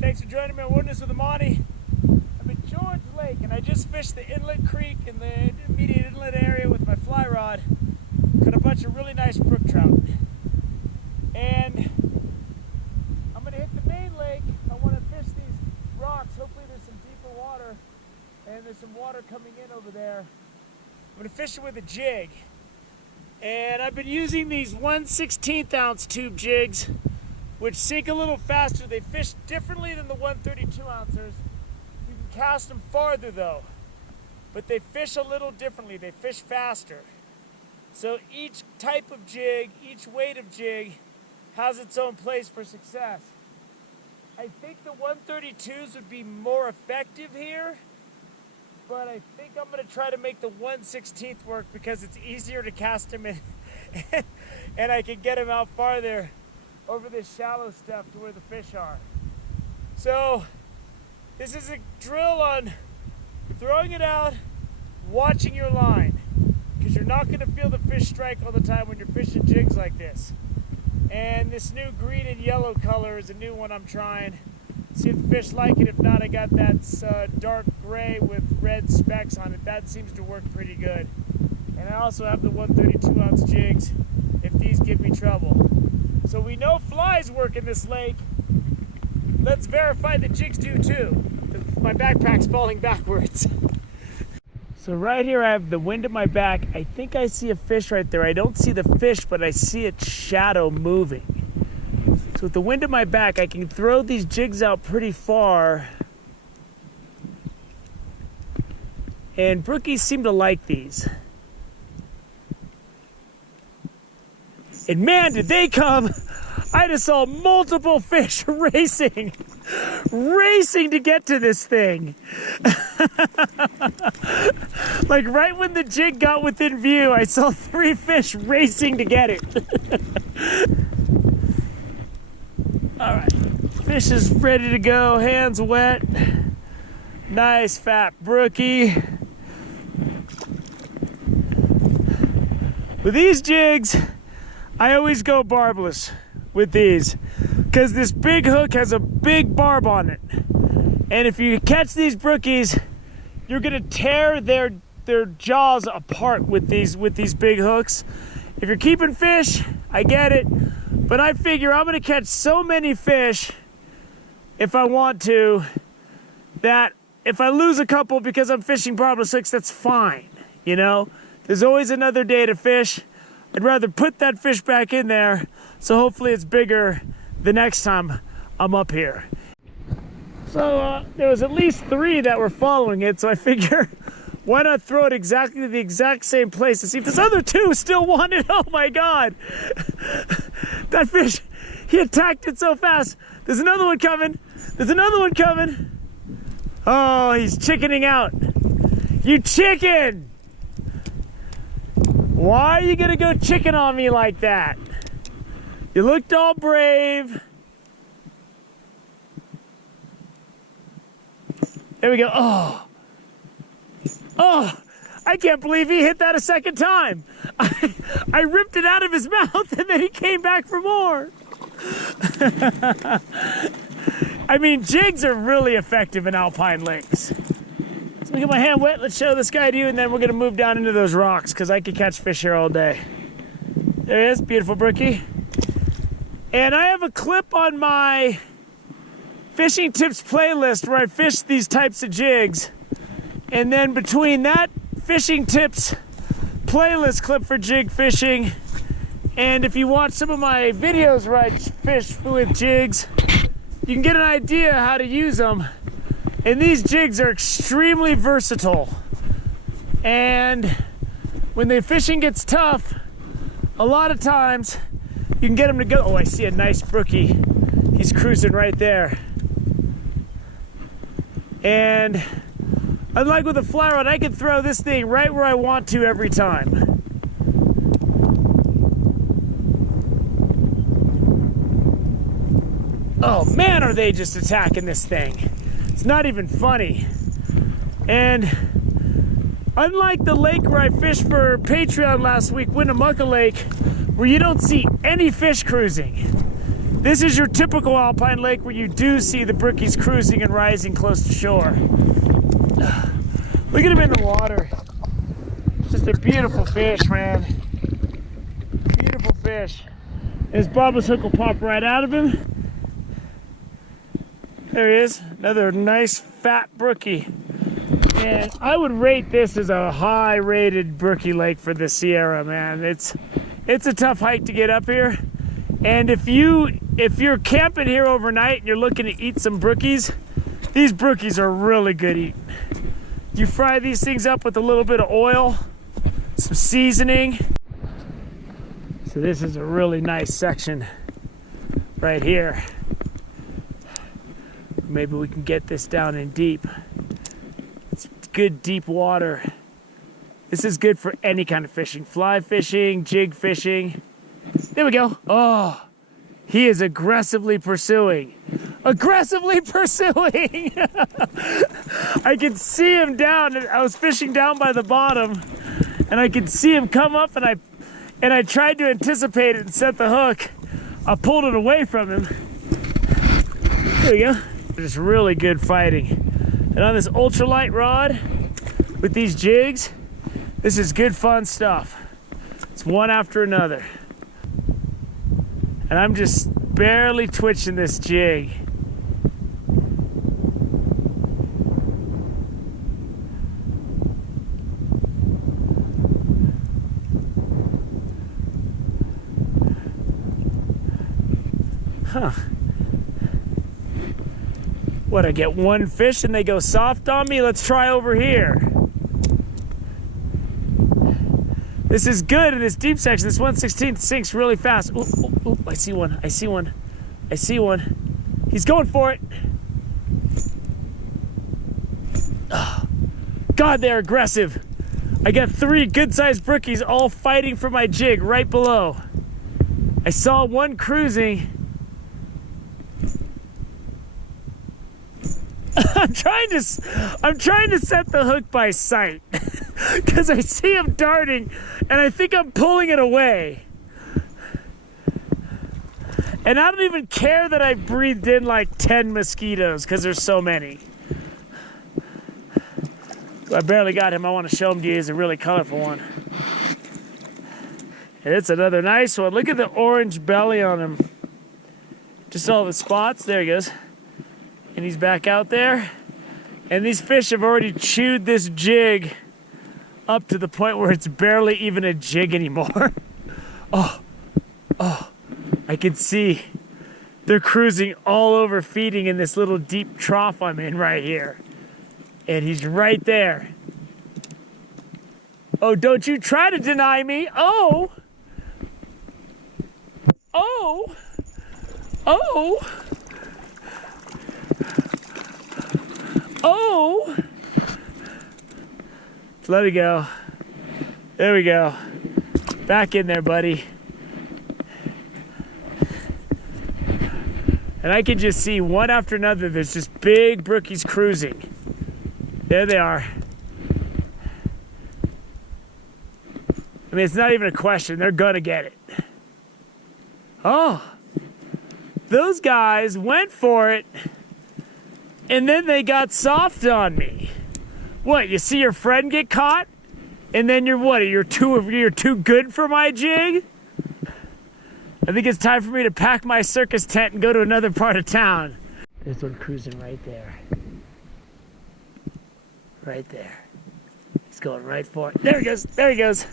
Thanks for joining me on Wilderness with Amani. I'm at George Lake and I just fished the inlet creek in the immediate inlet area with my fly rod. Caught a bunch of really nice brook trout. And I'm gonna hit the main lake. I wanna fish these rocks. Hopefully there's some deeper water and there's some water coming in over there. I'm gonna fish it with a jig. And I've been using these 1/16 ounce tube jigs, which sink a little faster. They fish differently than the 132 ounces. You can cast them farther though, but they fish a little differently. They fish faster. So each type of jig, each weight of jig has its own place for success. I think the 132s would be more effective here, but I think I'm gonna try to make the 1/16 work because it's easier to cast them in and I can get them out farther over this shallow stuff to where the fish are. So this is a drill on throwing it out, watching your line, because you're not gonna feel the fish strike all the time when you're fishing jigs like this. And this new green and yellow color is a new one I'm trying. See if the fish like it. If not, I got that dark gray with red specks on it. That seems to work pretty good. And I also have the 132 ounce jigs if these give me trouble. So we know flies work in this lake. Let's verify that jigs do too. My backpack's falling backwards. So right here I have the wind at my back. I think I see a fish right there. I don't see the fish, but I see its shadow moving. So with the wind at my back, I can throw these jigs out pretty far. And brookies seem to like these. And man, did they come! I just saw multiple fish racing to get to this thing. Like right when the jig got within view, I saw 3 fish racing to get it. All right, fish is ready to go, hands wet. Nice fat brookie. With these jigs, I always go barbless with these because this big hook has a big barb on it. And if you catch these brookies, you're gonna tear their jaws apart with these big hooks. If you're keeping fish, I get it. But I figure I'm gonna catch so many fish if I want to, that if I lose a couple because I'm fishing barbless hooks, that's fine, you know? There's always another day to fish. I'd rather put that fish back in there, so hopefully it's bigger the next time I'm up here. So there was at least 3 that were following it, so I figure why not throw it exactly to the exact same place to see if this other 2 still want it. Oh my God. That fish, he attacked it so fast. There's another one coming. There's another one coming. Oh, he's chickening out. You chicken! Why are you gonna go chicken on me like that? You looked all brave. There we go. Oh. Oh, I can't believe he hit that a second time. I ripped it out of his mouth and then he came back for more. I mean, jigs are really effective in alpine lakes. So let me get my hand wet. Let's show this guy to you and then we're gonna move down into those rocks because I could catch fish here all day. There he is, beautiful brookie. And I have a clip on my fishing tips playlist where I fish these types of jigs. And then between that fishing tips playlist clip for jig fishing, and if you watch some of my videos where I fish with jigs, you can get an idea how to use them. And these jigs are extremely versatile. And when the fishing gets tough, a lot of times you can get them to go. Oh, I see a nice brookie. He's cruising right there. And unlike with a fly rod, I can throw this thing right where I want to every time. Oh man, are they just attacking this thing. It's not even funny. And unlike the lake where I fished for Patreon last week, Winnemucca Lake, where you don't see any fish cruising, This is your typical alpine lake where you do see the brookies cruising and rising close to shore. Look at him in the water. It's just a beautiful fish, man. Beautiful fish. His barbless hook will pop right out of him. There he is, another nice fat brookie. And I would rate this as a high rated brookie lake for the Sierra, man. It's a tough hike to get up here. And if you're camping here overnight and you're looking to eat some brookies, these brookies are really good eating. You fry these things up with a little bit of oil, some seasoning. So this is a really nice section right here. Maybe we can get this down in deep. It's good deep water. This is good for any kind of fishing. Fly fishing, jig fishing. There we go. Oh, he is aggressively pursuing. Aggressively pursuing! I could see him down. I was fishing down by the bottom, and I could see him come up, and I tried to anticipate it and set the hook. I pulled it away from him. There we go. Just really good fighting. And on this ultralight rod with these jigs, this is good fun stuff. It's one after another. And I'm just barely twitching this jig. Huh. What, I get one fish and they go soft on me? Let's try over here. This is good in this deep section. This 1/16 sinks really fast. Ooh, ooh, ooh, I see one. I see one. I see one. He's going for it. Oh, God, they're aggressive. I got 3 good-sized brookies all fighting for my jig right below. I saw one cruising. I'm trying to set the hook by sight because I see him darting and I think I'm pulling it away. And I don't even care that I breathed in like 10 mosquitoes because there's so many. I barely got him. I want to show him to you. He's a really colorful one. And it's another nice one. Look at the orange belly on him. Just all the spots. There he goes. And he's back out there. And these fish have already chewed this jig up to the point where it's barely even a jig anymore. Oh, I can see they're cruising all over, feeding in this little deep trough I'm in right here. And he's right there. Oh, don't you try to deny me. Oh. Oh. Oh. Oh! Let it go. There we go. Back in there, buddy. And I can just see one after another, there's just big brookies cruising. There they are. I mean, it's not even a question. They're gonna get it. Oh! Those guys went for it. And then they got soft on me. What, you see your friend get caught? And then you're too good for my jig? I think it's time for me to pack my circus tent and go to another part of town. There's one cruising right there. Right there. He's going right for it. There he goes, there he goes.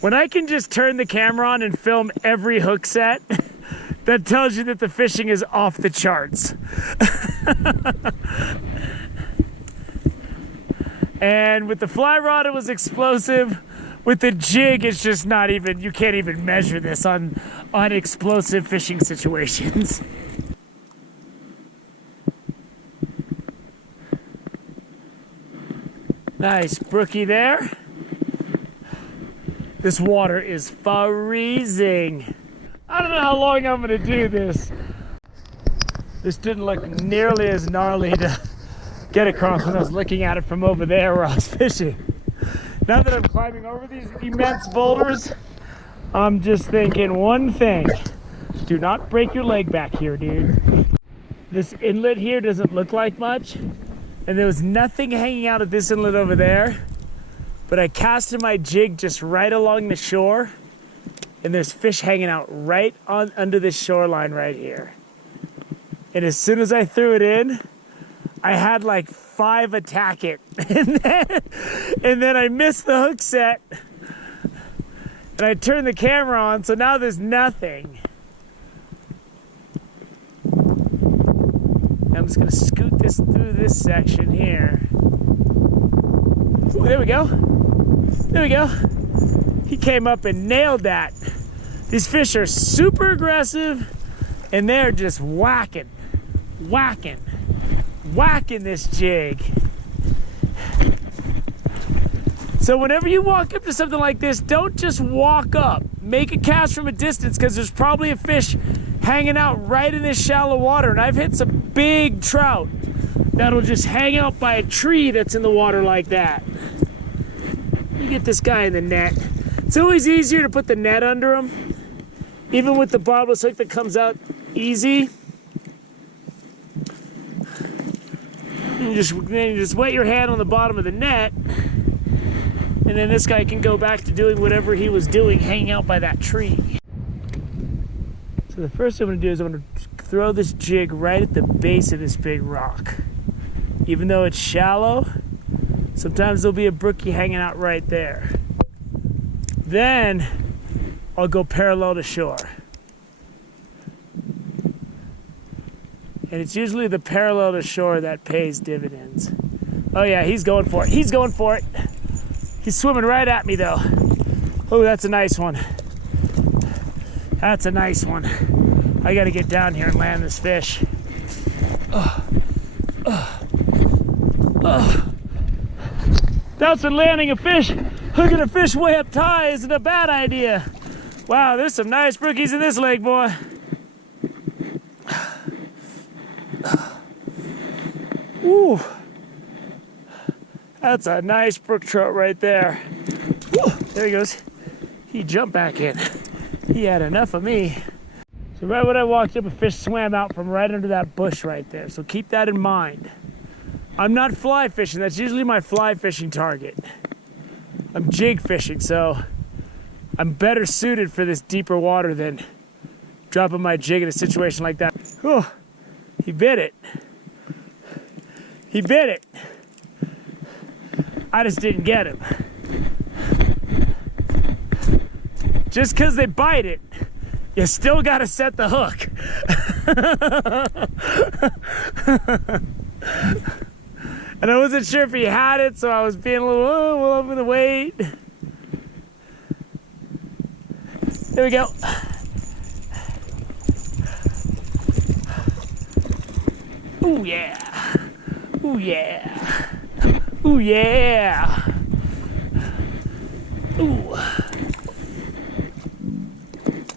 When I can just turn the camera on and film every hook set, that tells you that the fishing is off the charts. And with the fly rod, it was explosive. With the jig, it's just not even, you can't even measure this on explosive fishing situations. Nice brookie there. This water is freezing. I don't know how long I'm gonna do this. This didn't look nearly as gnarly to get across when I was looking at it from over there where I was fishing. Now that I'm climbing over these immense boulders, I'm just thinking one thing. Do not break your leg back here, dude. This inlet here doesn't look like much, and there was nothing hanging out at this inlet over there, but I casted my jig just right along the shore, and there's fish hanging out right on under this shoreline right here. And as soon as I threw it in, I had like 5 attack it, and then I missed the hook set, and I turned the camera on, so now there's nothing. I'm just gonna scoot this through this section here. Ooh, there we go. There we go. He came up and nailed that. These fish are super aggressive, and they're just whacking this jig. So whenever you walk up to something like this, don't just walk up. Make a cast from a distance, because there's probably a fish hanging out right in this shallow water. And I've hit some big trout that'll just hang out by a tree that's in the water like that. You get this guy in the net. It's always easier to put the net under him, even with the barbless hook that comes out easy. You just wet your hand on the bottom of the net, and then this guy can go back to doing whatever he was doing, hanging out by that tree. So the first thing I'm going to do is I'm going to throw this jig right at the base of this big rock. Even though it's shallow, sometimes there'll be a brookie hanging out right there. Then I'll go parallel to shore. And it's usually the parallel to shore that pays dividends. Oh yeah, he's going for it. He's going for it. He's swimming right at me though. Oh, that's a nice one. That's a nice one. I gotta get down here and land this fish. That's when landing a fish, hooking a fish way up high isn't a bad idea. Wow, there's some nice brookies in this lake, boy. Ooh, that's a nice brook trout right there. Woo, there he goes. He jumped back in. He had enough of me. So right when I walked up, a fish swam out from right under that bush right there. So keep that in mind. I'm not fly fishing. That's usually my fly fishing target. I'm jig fishing, so I'm better suited for this deeper water than dropping my jig in a situation like that. Oh, he bit it. He bit it. I just didn't get him. Just because they bite it, you still got to set the hook. And I wasn't sure if he had it, so I was being a little, oh, well, I'm going to wait. There we go. Ooh, yeah. Ooh, yeah. Ooh, yeah. Ooh.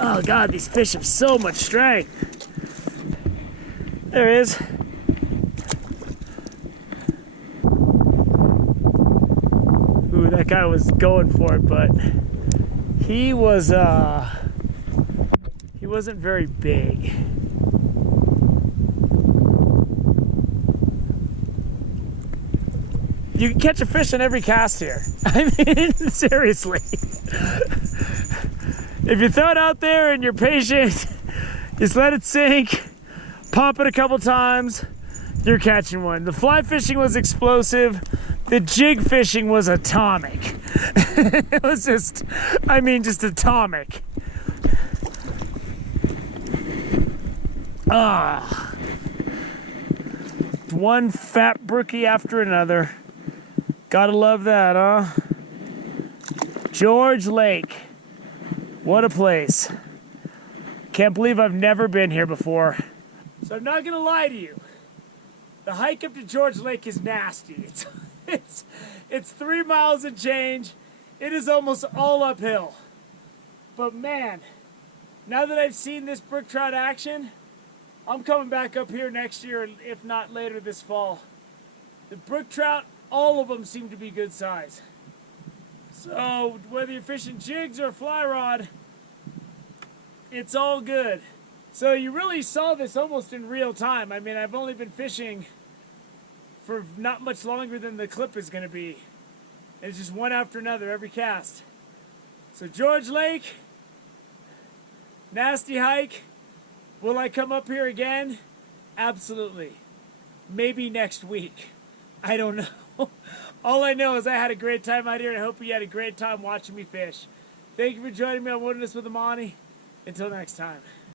Oh, God, these fish have so much strength. There it is. Ooh, that guy was going for it, but he wasn't very big. You can catch a fish on every cast here. I mean, seriously. If you throw it out there and you're patient, just let it sink, pump it a couple times, you're catching one. The fly fishing was explosive. The jig fishing was atomic. It was just atomic. Ah. One fat brookie after another. Gotta love that, huh? George Lake. What a place. Can't believe I've never been here before. So I'm not gonna lie to you. The hike up to George Lake is nasty. It's 3 miles and change. It is almost all uphill. But man, now that I've seen this brook trout action, I'm coming back up here next year, if not later this fall. The brook trout, all of them seem to be good size. So whether you're fishing jigs or fly rod, it's all good. So you really saw this almost in real time. I mean, I've only been fishing for not much longer than the clip is going to be. And it's just one after another every cast. So George Lake, nasty hike. Will I come up here again? Absolutely. Maybe next week. I don't know. All I know is I had a great time out here, and I hope you had a great time watching me fish. Thank you for joining me on Wilderness with Amani. Until next time.